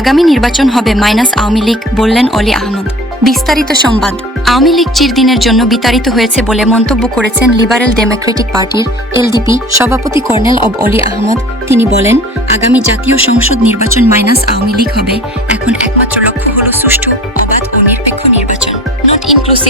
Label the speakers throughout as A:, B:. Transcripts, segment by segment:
A: আগামী নির্বাচন হবে মাইনাস আওয়ামী লীগ, বললেন অলি আহমদ। বিস্তারিত সংবাদ। আওয়ামী লীগ চিরদিনের জন্য বিতাড়িত হয়েছে বলে মন্তব্য করেছেন লিবারেল ডেমোক্রেটিক পার্টির এলডিপি সভাপতি কর্নেল অব অলি আহমদ। তিনি বলেন, আগামী জাতীয় সংসদ নির্বাচন মাইনাস আওয়ামী লীগ হবে, এখন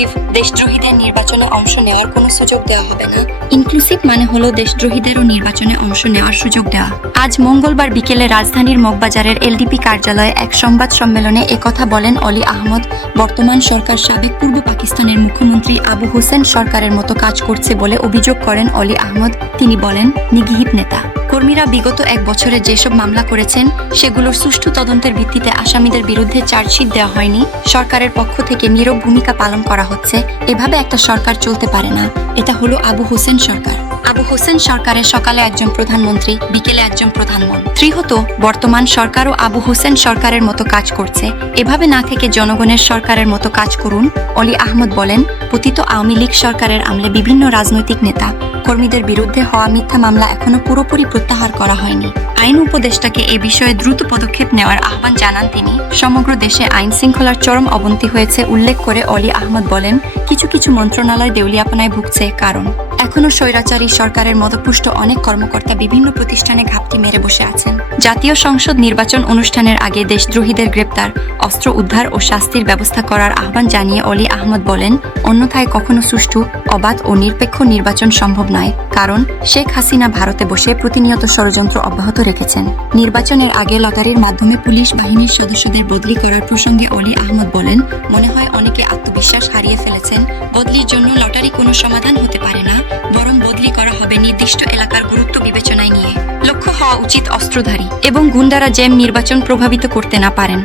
A: ইনক্লুসিভ দেশদ্রোহীদের নির্বাচনে অংশ নেওয়ার কোনো সুযোগ দেওয়া হবে না। ইনক্লুসিভ মানে হলো দেশদ্রোহীদেরও নির্বাচনে অংশ নেওয়ার সুযোগ দেওয়া। আজ মঙ্গলবার বিকেলে রাজধানীর মগবাজারের এলডিপি কার্যালয়ে এক সংবাদ সম্মেলনে একথা বলেন অলি আহমদ। বর্তমান সরকার সাবেক পূর্ব পাকিস্তানের মুখ্যমন্ত্রী আবু হোসেন সরকারের মতো কাজ করছে বলে অভিযোগ করেন অলি আহমদ। তিনি বলেন, নিগৃহীত নেতা। কর্মীরা বিগত এক বছরে যেসব মামলা করেছেন, সেগুলোর সুষ্ঠু তদন্তের ভিত্তিতে আসামিদের বিরুদ্ধে চার্জশিট দেওয়া হয়নি। সরকারের পক্ষ থেকে নীরব ভূমিকা পালন করা হচ্ছে। এভাবে একটা সরকার চলতে পারে না। এটা হলো আবু হোসেন সরকার। আবু হোসেন সরকারের সকালে একজন প্রধানমন্ত্রী, বিকেলে একজন প্রধানমন্ত্রী। হতো বর্তমান সরকারও আবু হোসেন সরকারের মতো কাজ করছে। এভাবে না থেকে জনগণের সরকারের মতো কাজ করুন, অলি আহমদ বলেন, পতিত আওয়ামী লীগ সরকারের আমলে বিভিন্ন রাজনৈতিক নেতা কর্মীদের বিরুদ্ধে হওয়া মিথ্যা মামলা এখনও পুরোপুরি প্রত্যাহার করা হয়নি। আইন উপদেষ্টাকে এ বিষয়ে দ্রুত পদক্ষেপ নেওয়ার আহ্বান জানান তিনি। সমগ্র দেশে আইন শৃঙ্খলার চরম অবনতি হয়েছে উল্লেখ করে অলি আহমদ বলেন, কিছু কিছু মন্ত্রণালয় দেউলিয়াপনায় ভুগছে কারণ। এখনও স্বৈরাচারী সরকারের মদপুষ্ট অনেক কর্মকর্তা বিভিন্ন প্রতিষ্ঠানে ঘাপটি মেরে বসে আছেন। জাতীয় সংসদ নির্বাচন অনুষ্ঠানের আগে দেশদ্রোহীদের গ্রেপ্তার, অস্ত্র উদ্ধার ও শাস্তির ব্যবস্থা করার আহ্বান জানিয়ে অলি আহমদ বলেন, অন্যথায় কখনো সুষ্ঠু অবাধ ও নিরপেক্ষ নির্বাচন সম্ভব নয়, কারণ শেখ হাসিনা ভারতে বসে প্রতিনিয়ত ষড়যন্ত্র অব্যাহত রেখেছেন। নির্বাচনের আগে লটারির মাধ্যমে পুলিশ বাহিনীর সদস্যদের বদলি করার প্রসঙ্গে অলি আহমদ বলেন, মনে হয় অনেকে আত্মবিশ্বাস হারিয়ে ফেলেছেন। বদলির জন্য লটারি কোনো সমাধান হতে পারে না, বরং বদলি করা হবে নির্দিষ্ট এলাকার গুরুত্ব বিবেচনায় নিয়ে। লক্ষ্য হওয়া উচিত অস্ত্রধারী এবং গুন্ডারা জেম নির্বাচন প্রভাবিত করতে না পারেন।